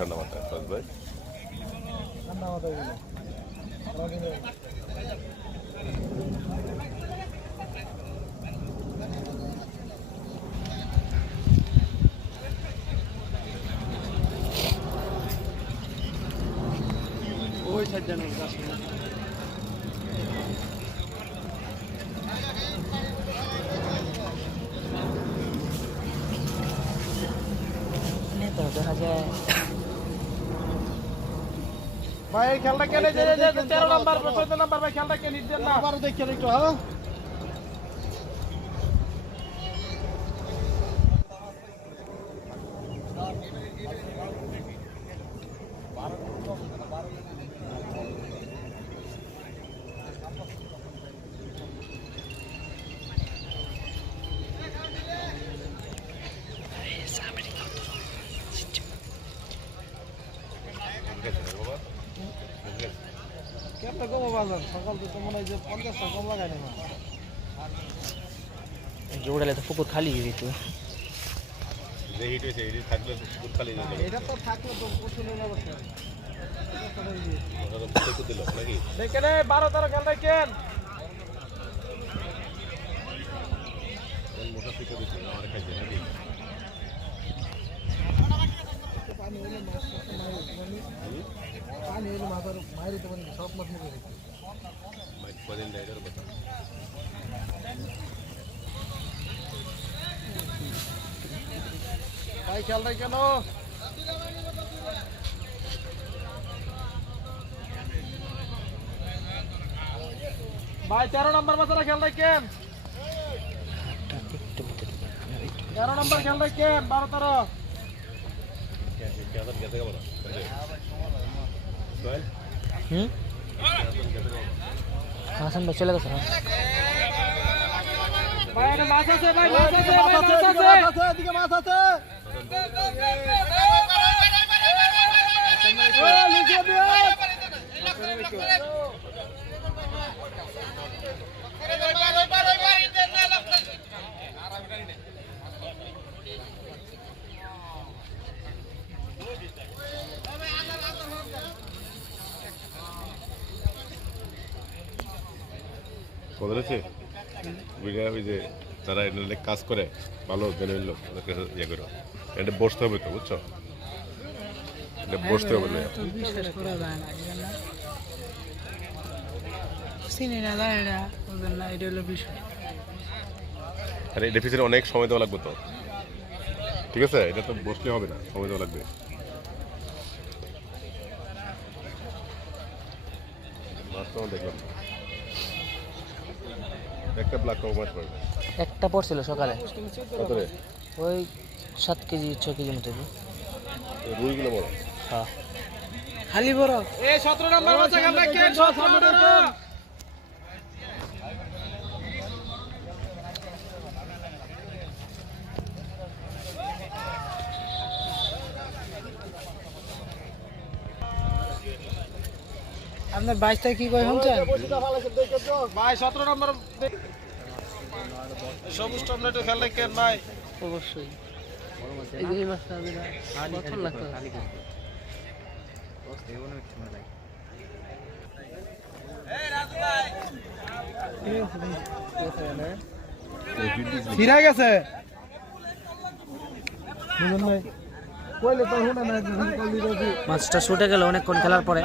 ঠান্ডা মাথায় সজ ভাই ঠান্ডা মাথায় দিল ওই সাইড জানার গাছ দেখা যায় ভাই এই খেলটা কেনে যে 13 নাম্বার 14 নাম্বার ভাই খেলটা কে নিট দেন না আবার দেখেন একটু হ্যাঁ কেমন কম বাজার সকাল তো মনে হয় যে 50 টাকা কম লাগাই না জোড়ালে তো পুকুর খালি হয়ে যেত যে হিট হয়েছে হিট থাকলে পুকুর খালি হয়ে যাবে এটা তো থাকলো তো পছন্দের ব্যবস্থা ওটা তো পুকুর দিল নাকি দেখেন 12-13 খেলটা কেন কোন মোটা থেকে দিচ্ছে আমার খাইছে নাকি পানি হলে মাথার মায়ের দিতে পারি সব মাছ মুখে রেখে মাইক কদিন দেয় এটার কথা ভাই খেলটা কেন ভাই 13 নম্বর বাজারে খেলটা কেন 13 নম্বর খেলটা কেন 12-13 কেমন গেছে কেমন সোহেল হাসান ভাই চলে গেছে না ভাই এটা মাছ আছে ভাই মাছ আছে মাছ আছে এদিকে মাছ আছে ও লুকিয়ে দিও বলেছে ওই যে যারা এটা কাজ করে ভালো জেনে নিল ওদেরকে ইয়ে করো এটা বসতে হবে তো বুঝছো এটা বসতে হবে না বিশ্বাস করা যায় না চিনি না জানি না ওদের না এটা হলো বিষয় আরে এটা পিছনে অনেক সময় দেওয়া লাগবে তো ঠিক আছে এটা তো বসলে হবে না সময় দেওয়া লাগবে দেখলাম একটা ব্ল্যাক কাপ মাছ পড়বে একটা পড়ছিল সকালে কত রে ওই 7 কেজি 6 কেজি মতো রুইগুলো বড় হ্যাঁ খালি বড় এই 17 নম্বর বাচ্চা খেলটা কেন 17 আপনার 22টা কি কই শুনছেন ভাই 17 নম্বর সবুজ টমেটো খেলটা কেন ভাই অবশ্যই এই যে মাছটা বিনা কত লাগতো ছিড়া গেছে বুঝুন ভাই কইলে তো হুনা না মাছটা ছুটে গেল অনেকক্ষণ খেলার পরে